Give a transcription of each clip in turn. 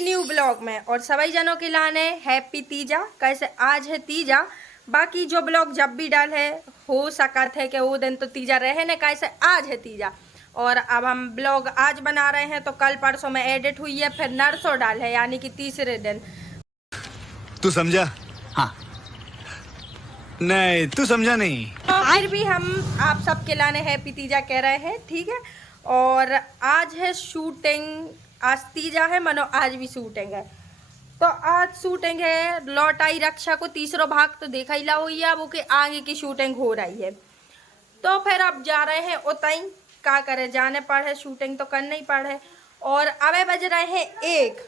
New blog में और सभी जनों के लाने हैप्पी तीजा। कैसे आज है तीजा, बाकी जो ब्लॉग जब भी डाल है हो सकत है कि वो दिन तो तीजा रहे न, कैसे आज है तीजा। और अब हम ब्लॉग आज बना रहे हैं तो कल परसों में एडिट हुई है, फिर नरसों डाल है यानी कि तीसरे दिन। तू समझा? हाँ। नहीं तू समझा नहीं। तो फिर भी हम आप सबके लाने हैप्पी तीजा कह रहे हैं, ठीक है। और आज है शूटिंग, आज तीजा है मनो आज भी शूटिंग है। तो आज शूटिंग है लौटाई रक्षा को तीसरा भाग तो देखा ही ला हुई है, वो के आगे की शूटिंग हो रही है। तो फिर अब जा रहे हैं उतई, क्या करे जाने पड़े, शूटिंग तो करना ही पड़े। और अबे बज रहे हैं 1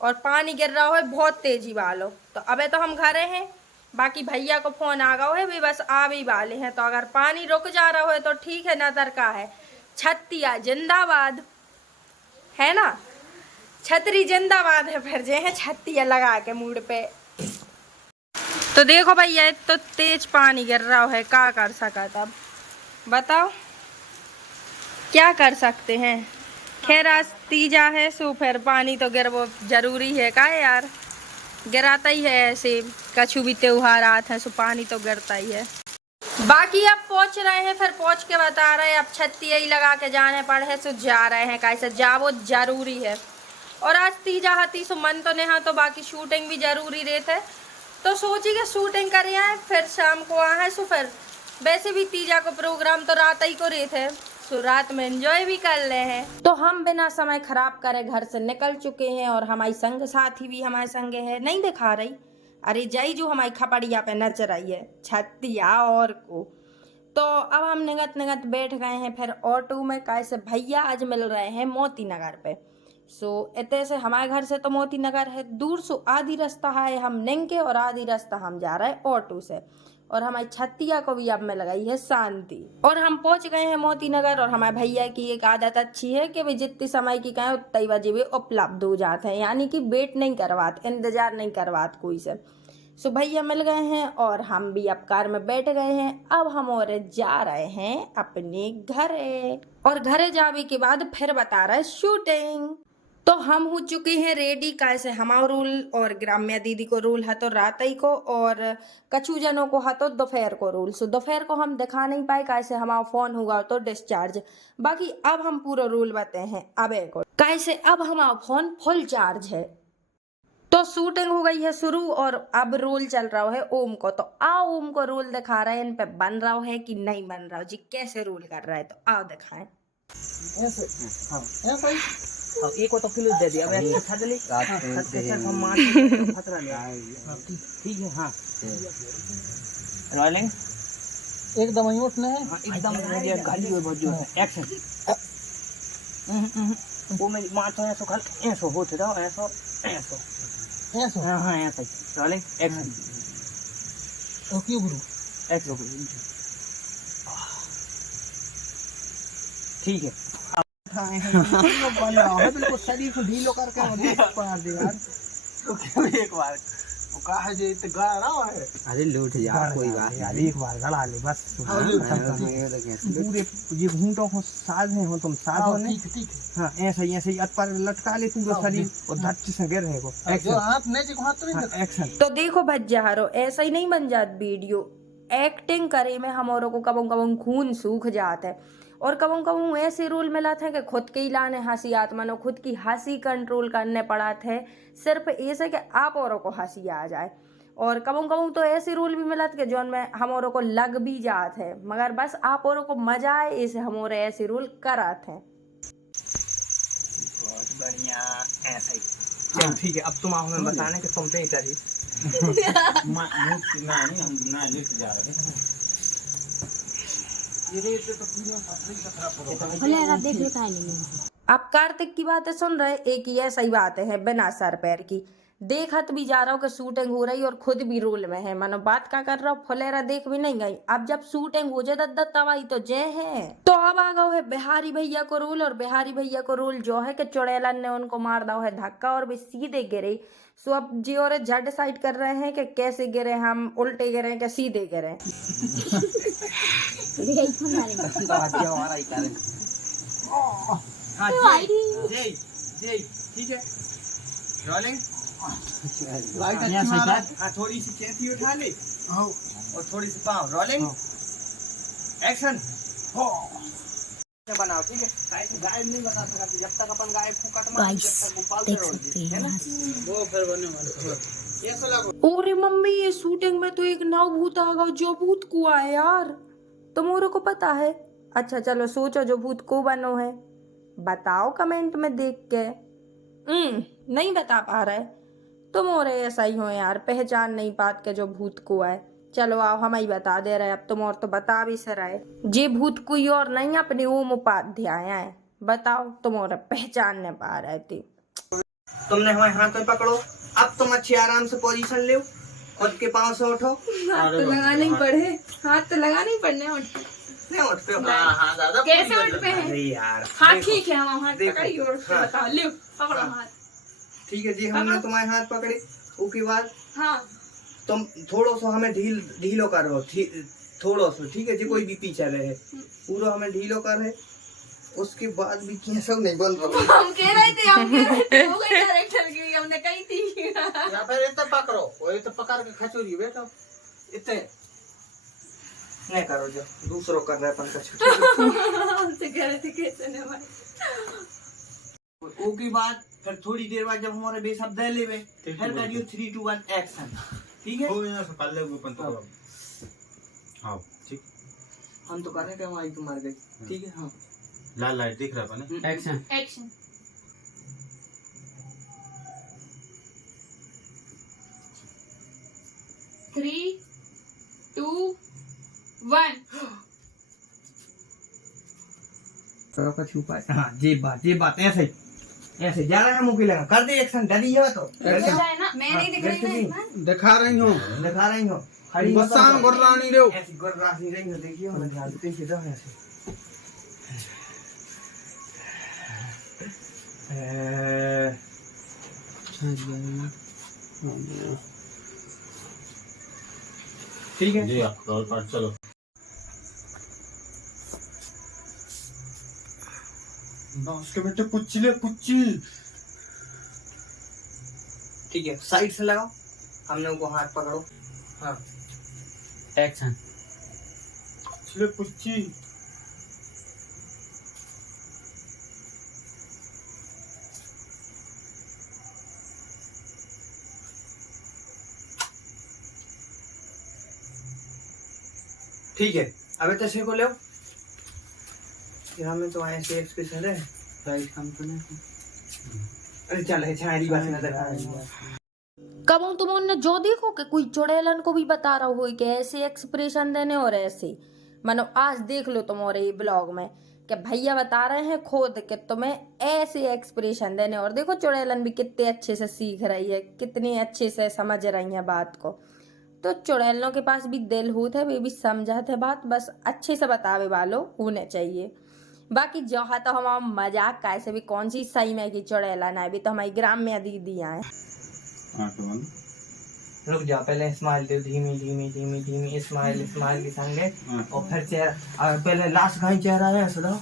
और पानी गिर रहा है बहुत तेजी वालो। तो अबे तो हम घरे हैं, बाकी भैया को फोन आ गया है भी बस आ भी वाले हैं। तो अगर पानी रुक जा रहा है तो ठीक है, नजर का है छत्तिया जिंदाबाद है ना, छतरी जिंदाबाद है। फिर जे है छत्तिया लगा के मूड पे। तो देखो भैया तो तेज पानी गिर रहा है, क्या कर सका तब बताओ, क्या कर सकते हैं। खैर आज तीजा है सो फिर पानी तो गिर वो जरूरी है का यार, गिराता ही है ऐसे, कछु भी त्योहार आते हैं सो पानी तो गिरता ही है। बाकी अब पहुंच रहे हैं, फिर पहुंच के बता रहे हैं अब छत्ती ही लगा के जाने पड़े सो जा रहे हैं, कैसे जाओ जरूरी है। और आज तीजा हती सो मन तो नहीं, तो बाकी शूटिंग भी जरूरी रहते है। तो सोची कि शूटिंग कर आए फिर शाम को आए सो फिर वैसे भी तीजा को प्रोग्राम तो रात ही को रहते सो रात में एंजॉय भी कर ले हैं। तो हम बिना समय खराब करे घर से निकल चुके हैं और हमारी संग साथी भी हमारे संगे है, नहीं दिखा रही, अरे जय जो हमारी खपड़िया पे नच रही है छत्तिया और को। तो अब हम निगत निगत बैठ गए हैं फिर ऑटो में, कैसे भैया आज मिल रहे हैं मोती नगर पे। सो इतने से हमारे घर से तो मोती नगर है दूर, सो आधी रास्ता है हम निंगे और आधी रास्ता हम जा रहे हैं ऑटो से। और हमारी छत्तिया को भी अब मिल गई है शांति और हम पहुंच गए हैं मोती नगर। और हमारे भैया की एक आदत अच्छी है कि वे जितने समय की कहें उतने बजे भी उपलब्ध हो जाते हैं, यानी कि वेट नहीं करवाते, इंतजार नहीं करवाते कोई से। सो भैया मिल गए हैं और हम भी अब कार में बैठ गए हैं। अब हम और जा रहे हैं अपने घरे और घरे जाने के बाद फिर बता रहे शूटिंग। तो हम हो चुके हैं रेडी, कैसे हमारा रूल और ग्राम्या दीदी को रूल है तो रात ही को और कछु जनों को है तो दोपहर को रूल। सो दोपहर को हम दिखा नहीं पाए कैसे हमारा फोन होगा तो डिस्चार्ज। बाकी अब हम पूरा रूल बताए हैं अबे को, कैसे अब हमारा फोन फुल चार्ज है। तो शूटिंग हो गई है शुरू और अब रोल चल रहा है ओम को। तो आओ ओम को रोल दिखा रहे हैं, इन पे बन रहा है कि नहीं बन रहा जी, कैसे रोल कर रहा है तो आओ दिखाएं। ऐसे हाँ ऐसे अब एक को तो किलो दे दिया, अब एक छाड़ ले सिर्फ हम मार के खतरा ले। हां ठीक है। हां रोलिंग एकदम यूं उठना है, एकदम ये गाली हो बहुत जोर है। एक्शन वो मैं मार तो ऐसे कर ऐसे होते रहो, ऐसे ऐसे ऐसे हां ऐसे रोलिंग एक्शन। ओके गुरु एक्शन ठीक है। बिल्कुल शरीर को ढीलो करके मार दे यार। एक बार वो कहा है जे इतने गड़ा रहा है, अरे लूट यार कोई बात नहीं, एक बार गड़ा ले बस पूरे ये घूंटों को साध में हो तुम साध हो नहीं। ठीक हाँ ऐसे ही पर लटका ले पूरा शरीर और धरती से गिर रहेगा। जो हाथ नहीं को हाथ तो नहीं एक्शन। तो देखो भज्जारो ऐसा ही नहीं बन जात वीडियो, एक्टिंग करे में हमारों को कबों कबों खून सूख जाता है और कबों कबों ऐसे रोल मिला था कि खुद के ही लाने हंसी आत्मा नो खुद की हंसी कंट्रोल करने पड़ा थे, सिर्फ ऐसे कि आप औरों को हंसी आ जाए। और कबों कबों तो ऐसे रोल भी मिला था कि जोन में हम औरों को लग भी जाते हैं, मगर बस आप औरों को मजा आए ऐसे हम और ऐसे रोल कराते हैं। बहुत बढ़िया ऐसा ही चल ठीक है। अब तुम आओ हमें बताने कि तुम पे करी मैं लिख जा रहे हैं। आप कार्तिक की बातें सुन रहे, एक ही ऐसा ही बातें हैं बिना सर पैर की। देखत भी जा रहा हूँ कि शूटिंग हो रही और खुद भी रोल में है, मानो बात क्या कर रहा हूँ फुलेरा देख भी नहीं गई। अब जब शूटिंग हो जाए तबाही तो जय है। तो अब आ गया है बिहारी भैया को रोल और बिहारी भैया को रोल जो है कि चुड़ैलन ने उनको मार दिया है धक्का और वे सीधे गिरे। सो अब जी और झट डिसाइड कर रहे हैं कि कैसे गिरे, हम उल्टे गिरे कि सीधे गिरे। ठीक है रोलिंग। लाइट अच्छी मारा। हाँ थोड़ी सी कैंची उठा ले और थोड़ी सी पाँव। Rolling action. बनाओ ठीक है। गायब नहीं बता सकते जब तक अपन गायब फुकट मार जब तक वो पालते रहोगे है ना। वो फिर बनने वाला ये लगो। ओरे मम्मी ये शूटिंग में तो एक नव भूत आ गया जो भूत कुआ है यार। तुम को पता है? अच्छा चलो सोचो जो भूत को बनो है, बताओ कमेंट में देख के। नहीं बता पा रहे तुम और ऐसा ही हो यार, पहचान नहीं पात के जो भूत को है। चलो आओ हम ही बता दे रहे, अब तुम और तो बता भी सर रहे। जे भूत कोई और नहीं अपने ओम उपाध्याय है। बताओ तुम और पहचान नहीं पा रहे थे। तुमने हमारे हाथ में पकड़ो, अब तुम अच्छी आराम से पोजीशन लो, खुद के पाँव से उठो। हाथ तो लगाने ही पड़े, हाथ तो लगाने ही पड़ने। नहीं उठ पे हो। हाँ दादा कैसे उठ पे हैं? अरे यार हाँ देखो, ठीक है, हम हाथ देखो, पकड़िए और हाँ। बता लो, पकड़ो हाथ। ठीक है जी, हमने तुम्हारे हाथ पकड़े। उसके बाद हाँ तुम थोड़ा सा हमें ढीलो करो, थोड़ा सा ठीक है जी, कोई भी पीछे रहे पूरा हमें ढीलो करे। उसके बाद भी कैसा नहीं बन रहा। हम कह रहे थे हो गई डायरेक्टर की, हमने कही थी। या फिर इतना पकड़ो, वो तो पकड़ के खचोरी बैठो। इतने नहीं करो जो दूसरों कर रहे अपन का। हमसे कह रहे थे कैसे नहीं भाई। उसके बाद फिर थोड़ी देर बाद जब हमारे बेसब दे लेवे फिर करियो 3 2 1 एक्शन। ठीक है हो यहाँ से पाले वो अपन तो हाँ ठीक। हम तो कर रहे थे, हमारी तो मर गई। ठीक है हाँ लाल लाइट दिख रहा है ना। Action. Action. Three two one. का छुपा है। हाँ जी बात ऐसे जा रहा है मुंह लगा कर दे एक्शन। डरी है तो ना मैं नहीं दिख रही ना। दिखा रही हूँ खड़ी गुस्सा में गुर्रा नहीं रहो। ऐसी गुर्रा नहीं रही हो। देखियो मैं ध्यान से सीधा ऐसे ठीक है जी आप रोल पार्ट चलो। उसके बेटे कुच्ची ले कुच्ची। ठीक है साइड से लगाओ, हमने उनको हाथ पकड़ो। हाँ एक्शन। कुच्ची ले कुच्ची। ठीक है अब तस्वीर को ले हमें तो ऐसे एक्सप्रेशन है राइट काम तो नहीं। अरे चल है छाड़ी बस नजर आ रही है। कब हूँ तुमने जो देखो कि कोई चुड़ैलन को भी बता रहा हो कि ऐसे एक्सप्रेशन देने और ऐसे मानो आज देख लो तुम और ये ब्लॉग में कि भैया बता रहे हैं खुद कि तुम्हें ऐसे एक्सप्रेशन देने। और देखो चुड़ैलन भी कितने अच्छे से सीख रही है, कितनी अच्छे से समझ रही है बात को। तो चुड़ैलों के पास भी दिल होते है, वे भी समझाते बात, बस अच्छे से बतावे वालों होने चाहिए। बाकी जो है तो हम मजाक का ऐसे भी कौन सी सही में की चुड़ैलन है, अभी तो हमारी ग्राम में दीदियाँ हैं। रुक जा पहले स्माइल दे, धीमी धीमी धीमी धीमी स्माइल के संगे और फिर चेहरा पहले लास्ट का ही चेहरा है सुनो।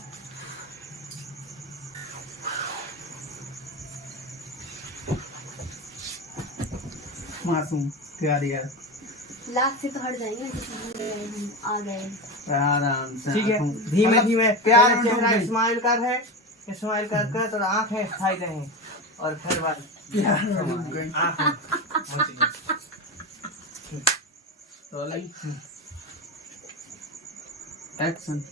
मासूम प्यारी है लास्ट से तो हट जाएंगे आ गए आराम से। ठीक है धीमे धीमे प्यार चेहरा स्माइल कर तो आंखें खाई रहे और फिर बात एक्शन।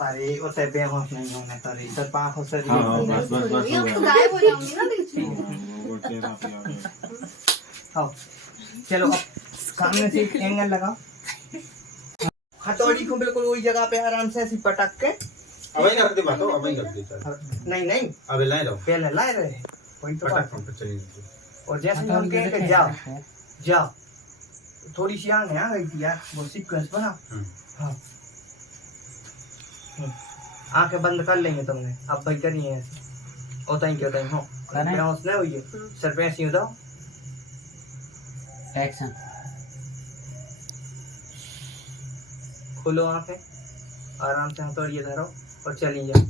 अरे उसे बेहोश नहीं होने तो रही सर आँखों से बस तो गायब हो जाऊंगी ना बीच में। आओ चलो अब सामने से एंगल लगाओ, हथौड़ी को बिल्कुल वही जगह पे आराम से ऐसी पटक के। अबे कर दे बात, अबे कर दे। नहीं अबे लाए रहो पहले लाए रहे वही तो बात। पटक चलिए। और जैसे हम कहें कि जाओ थोड़ी सी आंखें आ गई थी यार, वो सीक्वेंस बना। हाँ आंखें बंद कर लेंगे तुमने, अब भाई करिए ऐसे होता ही हो बेहोश नहीं हुई सर पे ऐसी हो जाओ। एक्शन। खोलो आंखें, आराम से हथौड़ी धरो और चली जाओ।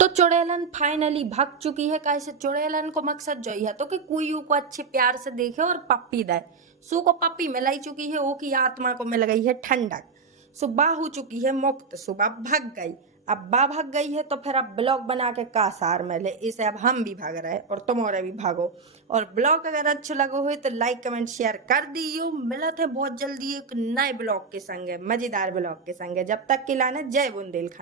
तो चुड़ैलन फाइनली भाग चुकी है। कैसे चुड़ैलन को मकसद जो है तो कि कोई को अच्छे प्यार से देखे और पप्पी दे। सो को पप्पी मिलाई चुकी है, वो की आत्मा को मिल गई है ठंडक। सुबह हो चुकी है मुक्त, सुबह भाग गई। अब बा भाग गई है तो फिर अब ब्लॉग बना के का सार मिले, इसे अब हम भी भाग रहे और तुम्हारे भी भागो। और ब्लॉग अगर अच्छे लगो हुए तो लाइक कमेंट शेयर कर दियो। मिलत है बहुत जल्दी एक नए ब्लॉग के संगे, मजेदार ब्लॉग के संगे। जब तक के लाने जय बुंदेलखंड।